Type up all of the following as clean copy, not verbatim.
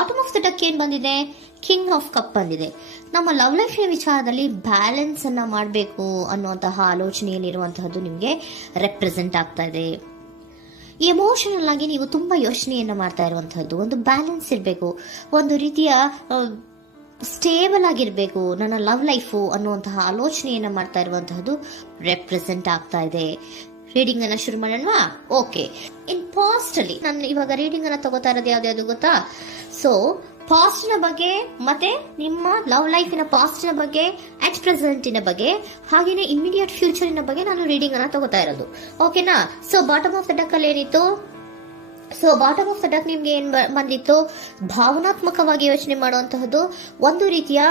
Bottom of the duck ಏನ್ ಬಂದಿದೆ, king of cup ಬಂದಿದೆ. ನಮ್ಮ ಲವ್ ಲೈಫಿನ ವಿಚಾರದಲ್ಲಿ ಬ್ಯಾಲೆನ್ಸ್ ಅನ್ನ ಮಾಡಬೇಕು ಅನ್ನುವಂತಹ ಆಲೋಚನೆಯಲ್ಲಿರುವಂತಹದ್ದು ನಿಮಗೆ ರೆಪ್ರೆಸೆಂಟ್ ಆಗ್ತಾ ಇದೆ. ಎಮೋಷನಲ್ ಆಗಿ ನೀವು ತುಂಬಾ ಯೋಚನೆಯನ್ನ ಮಾಡ್ತಾ ಇರುವಂತಹದ್ದು, ಒಂದು ಬ್ಯಾಲೆನ್ಸ್ ಇರಬೇಕು, ಒಂದು ರೀತಿಯ ಸ್ಟೇಬಲ್ ಆಗಿರ್ಬೇಕು ನನ್ನ ಲವ್ ಲೈಫು ಅನ್ನುವಂತಹ ಆಲೋಚನೆಯನ್ನ ಮಾಡ್ತಾ ಇರುವಂತಹದ್ದು ರೆಪ್ರೆಸೆಂಟ್ ಆಗ್ತಾ ಇದೆ. ರೀಡಿಂಗ್ ಅನ್ನ ಶುರು ಮಾಡೋಣವಾ? ಓಕೆ. ಇನ್ ಪಾಸ್ಟ್ ಅಲ್ಲಿ ನಾನು ಇವಾಗ ರೀಡಿಂಗ್ ಅನ್ನ ತಗೋತಾ ಇರೋದು ಯಾವ್ದು ಗೊತ್ತಾ? ಸೊ ಪಾಸ್ಟ್ ನ ಬಗ್ಗೆ ಮತ್ತೆ ನಿಮ್ಮ ಲವ್ ಲೈಫಿನ ಪಾಸ್ಟ್ ನ ಬಗ್ಗೆ, ಅಟ್ ಪ್ರೆಸೆಂಟಿನ ಬಗ್ಗೆ, ಹಾಗೇನೆ ಇಮಿಡಿಯೇಟ್ ಫ್ಯೂಚರಿನ ಬಗ್ಗೆ ನಾನು ರೀಡಿಂಗ್ ಅನ್ನ ತಗೋತಾ ಇರೋದು. ಓಕೆನಾ? So bottom of the duck ಅಲ್ಲಿ ಏನಿತ್ತು? So bottom of the duck ನಿಮ್ಗೆ ಏನ್ ಬಂದಿತ್ತು? ಭಾವನಾತ್ಮಕವಾಗಿ ಯೋಚನೆ ಮಾಡುವಂತಹದ್ದು, ಒಂದು ರೀತಿಯ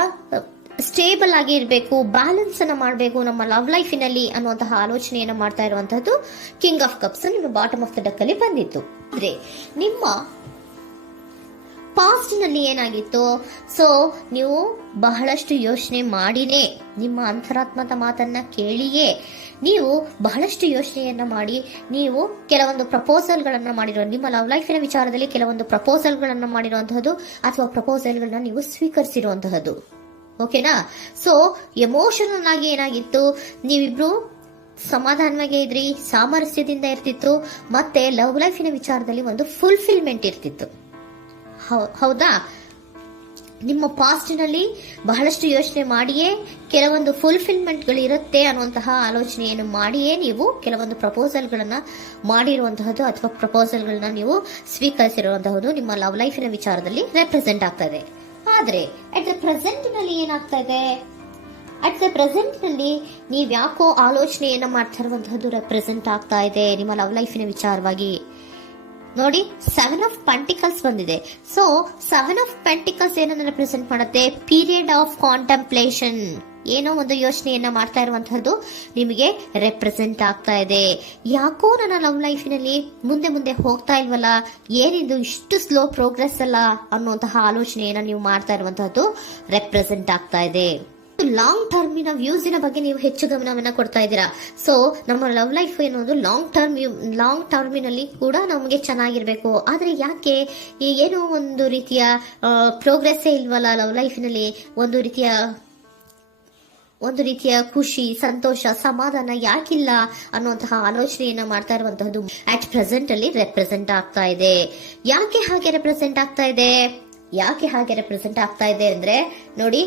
ಸ್ಟೇಬಲ್ ಆಗಿ ಇರಬೇಕು, ಬ್ಯಾಲೆನ್ಸ್ ಅನ್ನ ಮಾಡಬೇಕು ನಮ್ಮ ಲವ್ ಲೈಫಿನಲ್ಲಿ ಅನ್ನುವಂತಹ ಆಲೋಚನೆಯನ್ನ ಮಾಡ್ತಾ ಇರುವಂತಹದ್ದು ಕಿಂಗ್ ಆಫ್ ಕಪ್ಸ್ ನಿಮ್ಮ ಬಾಟಮ್ ಆಫ್ ದ ಡಕ್ ಅಲ್ಲಿ ಬಂದಿತ್ತು. ಅಂದ್ರೆ ನಿಮ್ಮ ಪಾಸ್ಟ್ ನಲ್ಲಿ ಏನಾಗಿತ್ತು? ಸೊ ನೀವು ಬಹಳಷ್ಟು ಯೋಚನೆ ಮಾಡಿನೇ, ನಿಮ್ಮ ಅಂತರಾತ್ಮದ ಮಾತನ್ನ ಕೇಳಿಯೇ ನೀವು ಬಹಳಷ್ಟು ಯೋಚನೆಯನ್ನ ಮಾಡಿ ನೀವು ಕೆಲವೊಂದು ಪ್ರಪೋಸಲ್ ಗಳನ್ನ ಮಾಡಿರೋ, ನಿಮ್ಮ ಲವ್ ಲೈಫಿನ ವಿಚಾರದಲ್ಲಿ ಕೆಲವೊಂದು ಪ್ರಪೋಸಲ್ ಗಳನ್ನ ಮಾಡಿರುವಂತಹದ್ದು ಅಥವಾ ಪ್ರಪೋಸಲ್ ಗಳನ್ನ ನೀವು ಸ್ವೀಕರಿಸಿರುವಂತಹದ್ದು. ಓಕೆನಾ? ಸೊ ಎಮೋಷನಲ್ ಆಗಿ ಏನಾಗಿತ್ತು? ನೀವಿಬ್ರು ಸಮಾಧಾನವಾಗಿ ಇದ್ರಿ, ಸಾಮರಸ್ಯದಿಂದ ಇರ್ತಿತ್ತು, ಮತ್ತೆ ಲವ್ ಲೈಫಿನ ವಿಚಾರದಲ್ಲಿ ಒಂದು ಫುಲ್ಫಿಲ್ಮೆಂಟ್ ಇರ್ತಿತ್ತು. ಹೌದಾ? ನಿಮ್ಮ ಪಾಸ್ಟ್ ನಲ್ಲಿ ಬಹಳಷ್ಟು ಯೋಚನೆ ಮಾಡಿಯೇ ಕೆಲವೊಂದು ಫುಲ್ಫಿಲ್ಮೆಂಟ್ ಗಳು ಇರುತ್ತೆ ಅನ್ನುವಂತಹ ಆಲೋಚನೆಯನ್ನು ಮಾಡಿಯೇ ನೀವು ಕೆಲವೊಂದು ಪ್ರಪೋಸಲ್ ಗಳನ್ನ ಮಾಡಿರುವಂತಹದ್ದು ಅಥವಾ ಪ್ರಪೋಸಲ್ ಗಳನ್ನ ನೀವು ಸ್ವೀಕರಿಸಿರುವಂತಹದ್ದು ನಿಮ್ಮ ಲವ್ ಲೈಫಿನ ವಿಚಾರದಲ್ಲಿ ರೆಪ್ರೆಸೆಂಟ್ ಆಗ್ತಾ ಇದೆ. ಆದ್ರೆ ಅಟ್ ದ ಪ್ರೆಸೆಂಟ್ ನಲ್ಲಿ ಏನಾಗ್ತಾ ಇದೆ? ಅಟ್ ದ ಪ್ರೆಸೆಂಟ್ ನಲ್ಲಿ ನೀವ್ ಯಾಕೋ ಆಲೋಚನೆಯನ್ನ ಮಾಡ್ತಾ ಇರುವಂತಹದ್ದು ರೆಪ್ರೆಸೆಂಟ್ ಆಗ್ತಾ ಇದೆ ನಿಮ್ಮ ಲವ್ ಲೈಫಿನ ವಿಚಾರವಾಗಿ. ನೋಡಿ, 7 ಆಫ್ ಪೆಂಟಿಕಲ್ಸ್ ಬಂದಿದೆ. ಸೊ 7 ಆಫ್ ಪೆಂಟಿಕಲ್ಸ್ ಏನನ್ನ ರೆಪ್ರೆಸೆಂಟ್ ಮಾಡುತ್ತೆ? ಪೀರಿಯಡ್ ಆಫ್ ಕಾಂಟೆಂಪ್ಲೇಷನ್, ಏನೋ ಒಂದು ಯೋಚನೆಯನ್ನ ಮಾಡ್ತಾ ಇರುವಂತಹದ್ದು ನಿಮಗೆ ರೆಪ್ರೆಸೆಂಟ್ ಆಗ್ತಾ ಇದೆ. ಯಾಕೋ ನನ್ನ ಲವ್ ಲೈಫಿನಲ್ಲಿ ಮುಂದೆ ಮುಂದೆ ಹೋಗ್ತಾ ಇಲ್ವಲ್ಲ, ಏನಿದು ಇಷ್ಟು ಸ್ಲೋ ಪ್ರೋಗ್ರೆಸ್ ಅಲ್ಲ ಅನ್ನುವಂತಹ ಆಲೋಚನೆಯನ್ನ ನೀವು ಮಾಡ್ತಾ ಇರುವಂತಹದ್ದು ರೆಪ್ರೆಸೆಂಟ್ ಆಗ್ತಾ ಇದೆ. ಲಾಂಗ್ ಟರ್ಮಿನ ವ್ಯೂಸಿನ ಬಗ್ಗೆ ನೀವು ಹೆಚ್ಚು ಗಮನವನ್ನ ಕೊಡ್ತಾ ಇದ್ದೀರಾ. ಸೊ ನಮ್ಮ ಲವ್ ಲೈಫ್ ಏನೋದು ಲಾಂಗ್ ಟರ್ಮಿನಲ್ಲಿ ಕೂಡ ನಮಗೆ ಚೆನ್ನಾಗಿರ್ಬೇಕು. ಆದ್ರೆ ಯಾಕೆ ಏನೋ ಒಂದು ರೀತಿಯ ಪ್ರೋಗ್ರೆಸ್ ಇಲ್ವಲ್ಲ ಲವ್ ಲೈಫಿನಲ್ಲಿ, ಒಂದು ರೀತಿಯ ಖುಷಿ, ಸಂತೋಷ, ಸಮಾಧಾನ ಯಾಕಿಲ್ಲ ಅನ್ನುವಂತಹ ಆಲೋಚನೆಯನ್ನ ಮಾಡ್ತಾ ಇರುವಂತಹದ್ದು ಅಟ್ ಪ್ರೆಸೆಂಟ್ ಅಲ್ಲಿ ರೆಪ್ರೆಸೆಂಟ್ ಆಗ್ತಾ ಇದೆ. ಯಾಕೆ ಹಾಗೆ ರೆಪ್ರೆಸೆಂಟ್ ಆಗ್ತಾ ಇದೆ ಅಂದ್ರೆ ನೋಡಿ,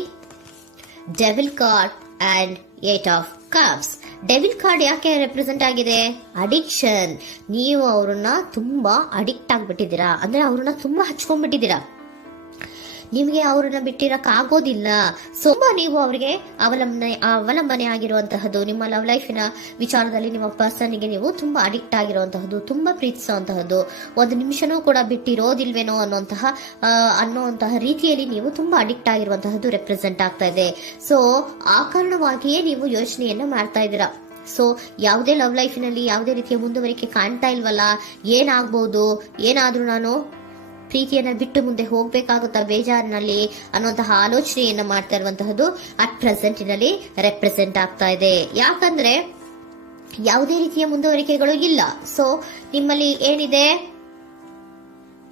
devil card and 8 of cups. Devil card ಯಾಕೆ ರೆಪ್ರೆಸೆಂಟ್ ಆಗಿದೆ? ಅಡಿಕ್ಷನ್. ನೀವು ಅವ್ರನ್ನ ತುಂಬಾ ಅಡಿಕ್ಟ್ ಆಗ್ಬಿಟ್ಟಿದ್ದೀರಾ, ಅಂದ್ರೆ ಅವ್ರನ್ನ ತುಂಬಾ ಹಚ್ಕೊಂಡ್ಬಿಟ್ಟಿದ್ದೀರಾ, ನಿಮಗೆ ಅವ್ರನ್ನ ಬಿಟ್ಟಿರಕ್ ಆಗೋದಿಲ್ಲ. ಸೊ ನೀವು ಅವರಿಗೆ ಅವಲಂಬನೆ ಆಗಿರುವಂತಹದ್ದು, ನಿಮ್ಮ ಲವ್ ಲೈಫಿನ ವಿಚಾರದಲ್ಲಿ ನಿಮ್ಮ ಪರ್ಸನ್ಗೆ ನೀವು ತುಂಬಾ ಅಡಿಕ್ಟ್ ಆಗಿರುವಂತಹದ್ದು, ತುಂಬಾ ಪ್ರೀತಿಸುವಂತಹದ್ದು, ಒಂದು ನಿಮಿಷನೂ ಕೂಡ ಬಿಟ್ಟಿರೋದಿಲ್ವೇನೋ ಅನ್ನುವಂತಹ ರೀತಿಯಲ್ಲಿ ನೀವು ತುಂಬಾ ಅಡಿಕ್ಟ್ ಆಗಿರುವಂತಹದ್ದು ರೆಪ್ರೆಸೆಂಟ್ ಆಗ್ತಾ ಇದೆ. ಸೊ ಆ ಕಾರಣವಾಗಿಯೇ ನೀವು ಯೋಚನೆಯನ್ನ ಮಾಡ್ತಾ ಇದ್ದೀರಾ. ಸೊ ಯಾವುದೇ ಲವ್ ಲೈಫಿನಲ್ಲಿ ಯಾವುದೇ ರೀತಿಯ ಮುಂದುವರಿಕೆ ಕಾಣ್ತಾ ಇಲ್ವಲ್ಲ, ಏನಾಗ್ಬಹುದು, ಏನಾದ್ರೂ ನಾನು ಪ್ರೀತಿಯನ್ನ ಬಿಟ್ಟು ಮುಂದೆ ಹೋಗ್ಬೇಕಾಗುತ್ತಾ ಬೇಜಾರಿನಲ್ಲಿ ಅನ್ನುವಂತಹ ಆಲೋಚನೆಯನ್ನ ಮಾಡ್ತಾ ಇರುವಂತಹದ್ದು ಅಟ್ ಪ್ರೆಸೆಂಟಿನಲ್ಲಿ ರೆಪ್ರೆಸೆಂಟ್ ಆಗ್ತಾ ಇದೆ. ಯಾಕಂದ್ರೆ ಯಾವುದೇ ರೀತಿಯ ಮುಂದುವರಿಕೆಗಳು ಇಲ್ಲ. ಸೊ ನಿಮ್ಮಲ್ಲಿ ಏನಿದೆ?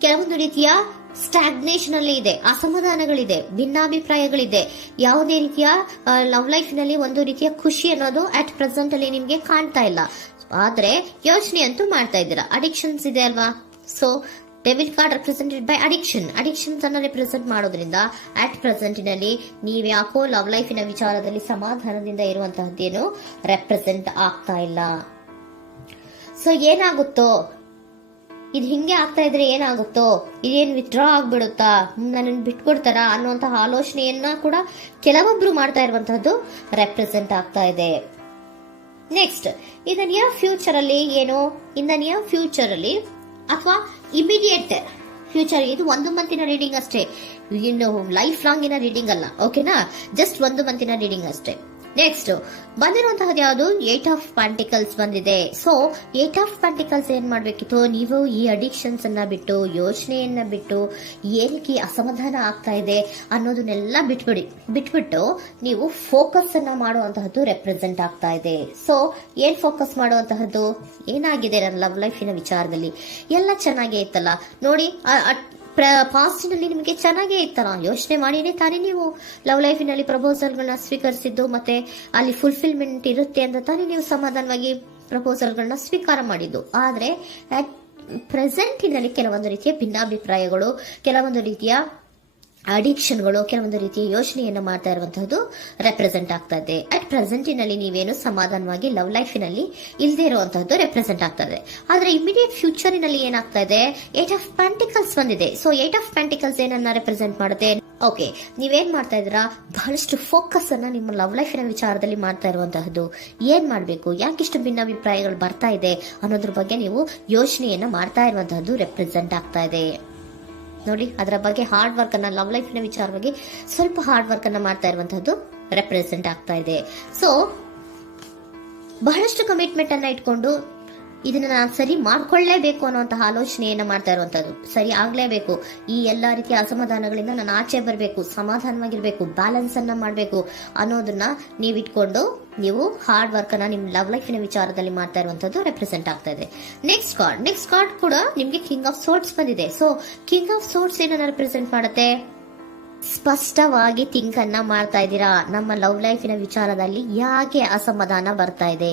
ಕೆಲವೊಂದು ರೀತಿಯ ಸ್ಟಾಗ್ನೇಷನ್ ಅಲ್ಲಿ ಇದೆ, ಅಸಮಾಧಾನಗಳಿದೆ, ಭಿನ್ನಾಭಿಪ್ರಾಯಗಳಿದೆ. ಯಾವುದೇ ರೀತಿಯ ಲವ್ ಲೈಫ್ನಲ್ಲಿ ಒಂದು ರೀತಿಯ ಖುಷಿ ಅನ್ನೋದು ಅಟ್ ಪ್ರೆಸೆಂಟ್ ಅಲ್ಲಿ ನಿಮ್ಗೆ ಕಾಣ್ತಾ ಇಲ್ಲ. ಆದ್ರೆ ಯೋಚನೆ ಅಂತೂ ಮಾಡ್ತಾ ಇದ್ದೀರಾ. ಅಡಿಕ್ಷನ್ಸ್ ಇದೆ ಅಲ್ವಾ? So devil card represented by addictions ಅನ್ನ ರೆಪ್ರೆಸೆಂಟ್ ಮಾಡೋದ್ರಿಂದ ಅಟ್ ಪ್ರೆಸೆಂಟಿನಲ್ಲಿ ನೀವ್ ಯಾಕೋ ಲವ್ ಲೈಫಿನ ವಿಚಾರದಲ್ಲಿ ಸಮಾಧಾನದಿಂದ ಇರುವಂತಹದ್ದೇನು ರೆಪ್ರೆಸೆಂಟ್ ಆಗ್ತಾ ಇಲ್ಲ. ಸೊ ಏನಾಗುತ್ತೋ, ಇದು ಹಿಂಗೆ ಆಗ್ತಾ ಇದ್ರೆ ಏನಾಗುತ್ತೋ, ಇದೇನ್ ವಿತ್ಡ್ರಾ ಆಗ್ಬಿಡುತ್ತಾ, ನನ್ನ ಬಿಟ್ಕೊಡ್ತಾರಾ ಅನ್ನುವಂತಹ ಆಲೋಚನೆಯನ್ನ ಕೂಡ ಕೆಲವೊಬ್ರು ಮಾಡ್ತಾ ಇರುವಂತಹದ್ದು ರೆಪ್ರೆಸೆಂಟ್ ಆಗ್ತಾ ಇದೆ. Next, in the near future ಅಲ್ಲಿ ಅಥವಾ ಇಮಿಡಿಯೇಟ್ ಫ್ಯೂಚರ್, ಇದು 1 ಮಂತಿನ ರೀಡಿಂಗ್ ಅಷ್ಟೇ, ಇನ್ನು ಲೈಫ್ ಲಾಂಗ್ ಇನ ರೀಡಿಂಗ್ ಅಲ್ಲ. ಓಕೆನಾ? ಜಸ್ಟ್ 1 ಮಂತಿನ ರೀಡಿಂಗ್ ಅಷ್ಟೇ. ನೆಕ್ಸ್ಟ್ ಬಂದಿರುವಂತಹದ್ದು ಯಾವುದು? 8 ಆಫ್ ಪೆಂಟಿಕಲ್ಸ್ ಬಂದಿದೆ. ಸೊ 8 ಆಫ್ ಪೆಂಟಿಕಲ್ಸ್ ಏನ್ ಮಾಡ್ಬೇಕಿತ್ತು? ನೀವು ಈ ಅಡಿಕ್ಷನ್ಸ್ ಅನ್ನ ಬಿಟ್ಟು, ಯೋಚನೆಯನ್ನ ಬಿಟ್ಟು, ಏನಕ್ಕೆ ಅಸಮಾಧಾನ ಆಗ್ತಾ ಇದೆ ಅನ್ನೋದನ್ನೆಲ್ಲ ಬಿಟ್ಬಿಟ್ಟು ನೀವು ಫೋಕಸ್ ಅನ್ನ ಮಾಡುವಂತಹದ್ದು ರೆಪ್ರೆಸೆಂಟ್ ಆಗ್ತಾ ಇದೆ. ಸೊ ಏನ್ ಫೋಕಸ್ ಮಾಡುವಂತಹದ್ದು? ಏನಾಗಿದೆ ನನ್ನ ಲವ್ ಲೈಫಿನ ವಿಚಾರದಲ್ಲಿ? ಎಲ್ಲ ಚೆನ್ನಾಗೇ ಇತ್ತಲ್ಲ ನೋಡಿ, ಪಾಸ್ಟಿನಲ್ಲಿ ನಿಮಗೆ ಚೆನ್ನಾಗೇ ಇತ್ತಲ್ಲ, ಯೋಚನೆ ಮಾಡಿನೇ ತಾನೇ ನೀವು ಲವ್ ಲೈಫಿನಲ್ಲಿ ಪ್ರಪೋಸಲ್ಗಳನ್ನ ಸ್ವೀಕರಿಸಿದ್ದು, ಮತ್ತೆ ಅಲ್ಲಿ ಫುಲ್ಫಿಲ್ಮೆಂಟ್ ಇರುತ್ತೆ ಅಂತ ತಾನೇ ನೀವು ಸಮಾಧಾನವಾಗಿ ಪ್ರಪೋಸಲ್ಗಳನ್ನ ಸ್ವೀಕಾರ ಮಾಡಿದ್ದು. ಆದ್ರೆ ಪ್ರೆಸೆಂಟಿನಲ್ಲಿ ಕೆಲವೊಂದು ರೀತಿಯ ಭಿನ್ನಾಭಿಪ್ರಾಯಗಳು, ಕೆಲವೊಂದು ರೀತಿಯ ಅಡಿಕ್ಷನ್ಗಳು, ಕೆಲವೊಂದು ರೀತಿಯ ಯೋಚನೆಯನ್ನು ಮಾಡ್ತಾ ಇರುವಂತಹದ್ದು ರೆಪ್ರೆಸೆಂಟ್ ಆಗ್ತಾ ಇದೆ. ಅಟ್ ಪ್ರೆಸೆಂಟಿನಲ್ಲಿ ನೀವೇನು ಸಮಾಧಾನವಾಗಿ ಲವ್ ಲೈಫಿನಲ್ಲಿ ಇಲ್ಲದೆ ಇರುವಂತಹದ್ದು ರೆಪ್ರೆಸೆಂಟ್ ಆಗ್ತಾ ಇದೆ. ಆದ್ರೆ ಇಮಿಡಿಯೇಟ್ ಫ್ಯೂಚರಿನಲ್ಲಿ ಏನಾಗ್ತಾ ಇದೆ, 8 ಆಫ್ ಪೆಂಟಿಕಲ್ಸ್ ಬಂದಿದೆ. ಸೊ 8 ಆಫ್ ಪೆಂಟಿಕಲ್ಸ್ ಏನನ್ನ ರೆಪ್ರೆಸೆಂಟ್ ಮಾಡುತ್ತೆ? ಓಕೆ, ನೀವೇನ್ ಮಾಡ್ತಾ ಇದ್ದೀರಾ, ಬಹಳಷ್ಟು ಫೋಕಸ್ ಅನ್ನ ನಿಮ್ಮ ಲವ್ ಲೈಫಿನ ವಿಚಾರದಲ್ಲಿ ಮಾಡ್ತಾ ಇರುವಂತಹದ್ದು. ಏನ್ ಮಾಡ್ಬೇಕು, ಯಾಕಿಷ್ಟು ಭಿನ್ನಾಭಿಪ್ರಾಯಗಳು ಬರ್ತಾ ಇದೆ ಅನ್ನೋದ್ರ ಬಗ್ಗೆ ನೀವು ಯೋಚನೆಯನ್ನ ಮಾಡ್ತಾ ಇರುವಂತಹದ್ದು ರೆಪ್ರೆಸೆಂಟ್ ಆಗ್ತಾ ಇದೆ. ನೋಡಿ, ಅದರ ಬಗ್ಗೆ ಹಾರ್ಡ್ ವರ್ಕ್ ಅನ್ನ, ಲವ್ ಲೈಫಿನ ವಿಚಾರವಾಗಿ ಸ್ವಲ್ಪ ಹಾರ್ಡ್ ವರ್ಕ್ ಅನ್ನ ಮಾಡ್ತಾ ಇರುವಂತಹದ್ದು ರೆಪ್ರೆಸೆಂಟ್ ಆಗ್ತಾ ಇದೆ. ಸೊ ಬಹಳಷ್ಟು ಕಮಿಟ್ಮೆಂಟ್ ಅನ್ನ ಇಟ್ಕೊಂಡು ಇದನ್ನ ನಾನು ಸರಿ ಮಾಡ್ಕೊಳ್ಳೇಬೇಕು ಅನ್ನುವಂತಹ ಆಲೋಚನೆಯನ್ನ ಮಾಡ್ತಾ ಇರುವಂತದ್ದು. ಸರಿ ಆಗ್ಲೇಬೇಕು, ಈ ಎಲ್ಲಾ ರೀತಿಯ ಅಸಮಾಧಾನಗಳಿಂದ ನಾನು ಆಚೆ ಬರಬೇಕು, ಸಮಾಧಾನವಾಗಿರ್ಬೇಕು, ಬ್ಯಾಲೆನ್ಸ್ ಅನ್ನ ಮಾಡಬೇಕು ಅನ್ನೋದನ್ನ ನೀವು ಇಟ್ಕೊಂಡು ನೀವು ಹಾರ್ಡ್ ವರ್ಕ್ ಅನ್ನ ನಿಮ್ ಲವ್ ಲೈಫಿನ ವಿಚಾರದಲ್ಲಿ ಮಾಡ್ತಾ ಇರುವಂತದ್ದು ರೆಪ್ರೆಸೆಂಟ್ ಆಗ್ತಾ ಇದೆ. ನೆಕ್ಸ್ಟ್ ಕಾರ್ಡ್ ಕೂಡ ನಿಮ್ಗೆ ಕಿಂಗ್ ಆಫ್ ಸೋರ್ಟ್ಸ್ ಬಂದಿದೆ. ಸೊ ಕಿಂಗ್ ಆಫ್ ಸೋರ್ಟ್ಸ್ ಏನನ್ನ ರೆಪ್ರೆಸೆಂಟ್ ಮಾಡುತ್ತೆ? ಸ್ಪಷ್ಟವಾಗಿ ಥಿಂಕ್ ಅನ್ನ ಮಾಡ್ತಾ ಇದ್ದೀರಾ. ನಮ್ಮ ಲವ್ ಲೈಫಿನ ವಿಚಾರದಲ್ಲಿ ಯಾಕೆ ಅಸಮಾಧಾನ ಬರ್ತಾ ಇದೆ,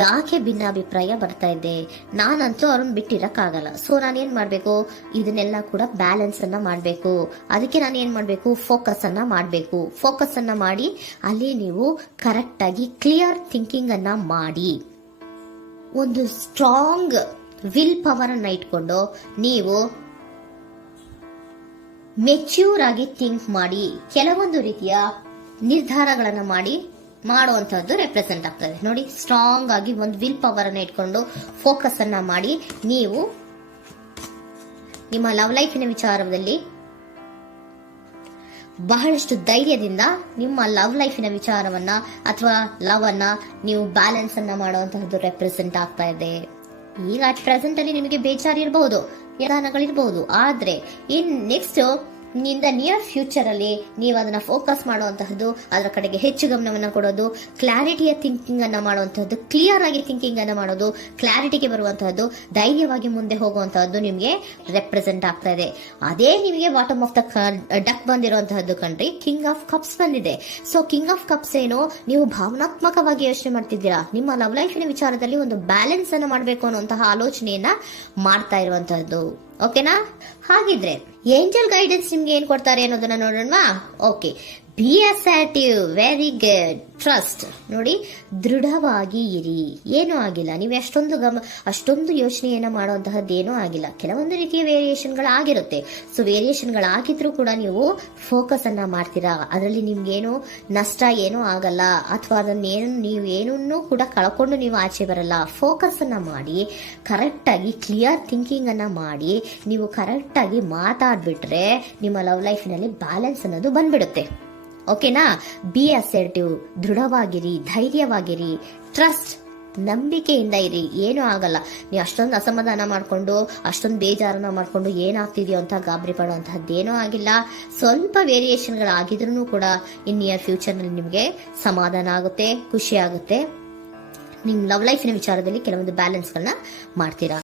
ಯಾಕೆ ಭಿನ್ನಾಭಿಪ್ರಾಯ ಬರ್ತಾ ಇದೆ, ನಾನಂತೂ ಅವ್ರನ್ನ ಬಿಟ್ಟಿರಕ್ಕಾಗಲ್ಲ. ಸೊ ನಾನೇನ್ ಮಾಡ್ಬೇಕು, ಇದನ್ನೆಲ್ಲ ಕೂಡ ಬ್ಯಾಲೆನ್ಸ್ ಅನ್ನ ಮಾಡ್ಬೇಕು. ಅದಕ್ಕೆ ನಾನು ಏನ್ ಮಾಡ್ಬೇಕು, ಫೋಕಸ್ ಅನ್ನ ಮಾಡ್ಬೇಕು. ಫೋಕಸ್ ಅನ್ನ ಮಾಡಿ ಅಲ್ಲಿ ನೀವು ಕರೆಕ್ಟ್ ಆಗಿ ಕ್ಲಿಯರ್ ಥಿಂಕಿಂಗ್ ಅನ್ನ ಮಾಡಿ, ಒಂದು ಸ್ಟ್ರಾಂಗ್ ವಿಲ್ ಪವರ್ ಅನ್ನ ಇಟ್ಕೊಂಡು ನೀವು ಮೆಚ್ಯೂರ್ ಆಗಿ ಥಿಂಕ್ ಮಾಡಿ ಕೆಲವೊಂದು ರೀತಿಯ ನಿರ್ಧಾರಗಳನ್ನ ಮಾಡುವಂತಹದ್ದು ರೆಪ್ರೆಸೆಂಟ್ ಆಗ್ತದೆ. ನೋಡಿ, ಸ್ಟ್ರಾಂಗ್ ಆಗಿ ಒಂದು ವಿಲ್ ಪವರ್ ಅನ್ನ ಇಟ್ಕೊಂಡು ಫೋಕಸ್ ಅನ್ನ ಮಾಡಿ ನೀವು ನಿಮ್ಮ ಲವ್ ಲೈಫಿನ ವಿಚಾರದಲ್ಲಿ ಬಹಳಷ್ಟು ಧೈರ್ಯದಿಂದ ನಿಮ್ಮ ಲವ್ ಲೈಫಿನ ವಿಚಾರವನ್ನ ಅಥವಾ ಲವ್ ಅನ್ನ ನೀವು ಬ್ಯಾಲೆನ್ಸ್ ಅನ್ನ ಮಾಡುವಂತಹದ್ದು ರೆಪ್ರೆಸೆಂಟ್ ಆಗ್ತಾ ಇದೆ. ಈಗ ಅಟ್ ಪ್ರೆಸೆಂಟ್ ಅಲ್ಲಿ ನಿಮಗೆ ಬೇಜಾರಿರಬಹುದು, ವಿಧಾನಗಳಿರಬಹುದು, ಆದ್ರೆ ಇನ್ ನೆಕ್ಸ್ಟ್ ನಿಂದ ನಿಯರ್ ಫ್ಯೂಚರ್ ಅಲ್ಲಿ ನೀವು ಅದನ್ನ ಫೋಕಸ್ ಮಾಡುವಂತಹದ್ದು, ಅದರ ಕಡೆಗೆ ಹೆಚ್ಚು ಗಮನವನ್ನ ಕೊಡೋದು, ಕ್ಲಾರಿಟಿಯ ಥಿಂಕಿಂಗ್ ಅನ್ನ ಮಾಡುವಂತಹದ್ದು, ಕ್ಲಿಯರ್ ಆಗಿ ಥಿಂಕಿಂಗ್ ಅನ್ನ ಮಾಡೋದು, ಕ್ಲಾರಿಟಿಗೆ ಬರುವಂತಹದ್ದು, ಧೈರ್ಯವಾಗಿ ಮುಂದೆ ಹೋಗುವಂತಹದ್ದು ನಿಮ್ಗೆ ರೆಪ್ರೆಸೆಂಟ್ ಆಗ್ತಾ ಇದೆ. ಅದೇ ನಿಮಗೆ ಬಾಟಮ್ ಆಫ್ ದ ಡಕ್ ಬಂದಿರುವಂತಹದ್ದು ಕಣ್ರಿ, ಕಿಂಗ್ ಆಫ್ ಕಪ್ಸ್ ಬಂದಿದೆ. ಸೊ ಕಿಂಗ್ ಆಫ್ ಕಪ್ಸ್ ಏನು, ನೀವು ಭಾವನಾತ್ಮಕವಾಗಿ ಯೋಚನೆ ಮಾಡ್ತಿದ್ದೀರಾ, ನಿಮ್ಮ ಲವ್ ಲೈಫಿನ ವಿಚಾರದಲ್ಲಿ ಒಂದು ಬ್ಯಾಲೆನ್ಸ್ ಅನ್ನ ಮಾಡಬೇಕು ಅನ್ನುವಂತಹ ಆಲೋಚನೆಯನ್ನ ಮಾಡ್ತಾ ಇರುವಂತಹದ್ದು. ಓಕೆನಾ? ಹಾಗಿದ್ರೆ ಏಂಜಲ್ ಗೈಡೆನ್ಸ್ ನಿಮ್ಗೆ ಏನ್ ಕೊಡ್ತಾರೆ ಅನ್ನೋದನ್ನ ನೋಡೋಣವಾ? Okay, be assertive, very good, trust. ನೋಡಿ, ದೃಢವಾಗಿ ಇರಿ, ಏನೂ ಆಗಿಲ್ಲ. ನೀವು ಅಷ್ಟೊಂದು ಯೋಚನೆಯನ್ನ ಮಾಡುವಂತಹದ್ದೇನೂ ಆಗಿಲ್ಲ. ಕೆಲವೊಂದು ರೀತಿಯ ವೇರಿಯೇಷನ್ಗಳಾಗಿರುತ್ತೆ. ಸೊ ವೇರಿಯೇಷನ್ಗಳಾಗಿದ್ರೂ ಕೂಡ ನೀವು ಫೋಕಸ್ ಅನ್ನ ಮಾಡ್ತೀರಾ, ಅದರಲ್ಲಿ ನಿಮ್ಗೇನು ನಷ್ಟ ಏನೂ ಆಗಲ್ಲ, ಅಥವಾ ನೀವೇನೂ ಕೂಡ ಕಳ್ಕೊಂಡು ನೀವು ಆಚೆ ಬರಲ್ಲ. ಫೋಕಸ್ ಅನ್ನ ಮಾಡಿ, ಕರೆಕ್ಟ್ ಆಗಿ ಕ್ಲಿಯರ್ ಥಿಂಕಿಂಗ್ ಅನ್ನ ಮಾಡಿ, ನೀವು ಕರೆಕ್ಟ್ ಆಗಿ ಮಾತಾಡ್ಬಿಟ್ರೆ ನಿಮ್ಮ ಲವ್ ಲೈಫಿನಲ್ಲಿ ಬ್ಯಾಲೆನ್ಸ್ ಅನ್ನೋದು ಬಂದ್ಬಿಡುತ್ತೆ. ಓಕೆನಾ? ಬಿ ಅಸರ್ಟಿವ್, ದೃಢವಾಗಿರಿ, ಧೈರ್ಯವಾಗಿರಿ, ಟ್ರಸ್ಟ್, ನಂಬಿಕೆಯಿಂದ ಇರಿ, ಏನೂ ಆಗಲ್ಲ. ನೀವು ಅಷ್ಟೊಂದು ಅಸಮಾಧಾನ ಮಾಡ್ಕೊಂಡು, ಅಷ್ಟೊಂದು ಬೇಜಾರನ್ನ ಮಾಡ್ಕೊಂಡು ಏನಾಗ್ತಿದೆಯೋ ಅಂತ ಗಾಬರಿ ಪಡುವಂತಹದ್ದೇನೂ ಆಗಿಲ್ಲ. ಸ್ವಲ್ಪ ವೇರಿಯೇಷನ್ಗಳಾಗಿದ್ರೂ ಕೂಡ ಇನ್ ನಿಯರ್ ಫ್ಯೂಚರ್ನಲ್ಲಿ ನಿಮಗೆ ಸಮಾಧಾನ ಆಗುತ್ತೆ, ಖುಷಿ ಆಗುತ್ತೆ. ನಿಮ್ ಲವ್ ಲೈಫಿನ ವಿಚಾರದಲ್ಲಿ ಕೆಲವೊಂದು ಬ್ಯಾಲೆನ್ಸ್ಗಳನ್ನ ಮಾಡ್ತೀರಾ.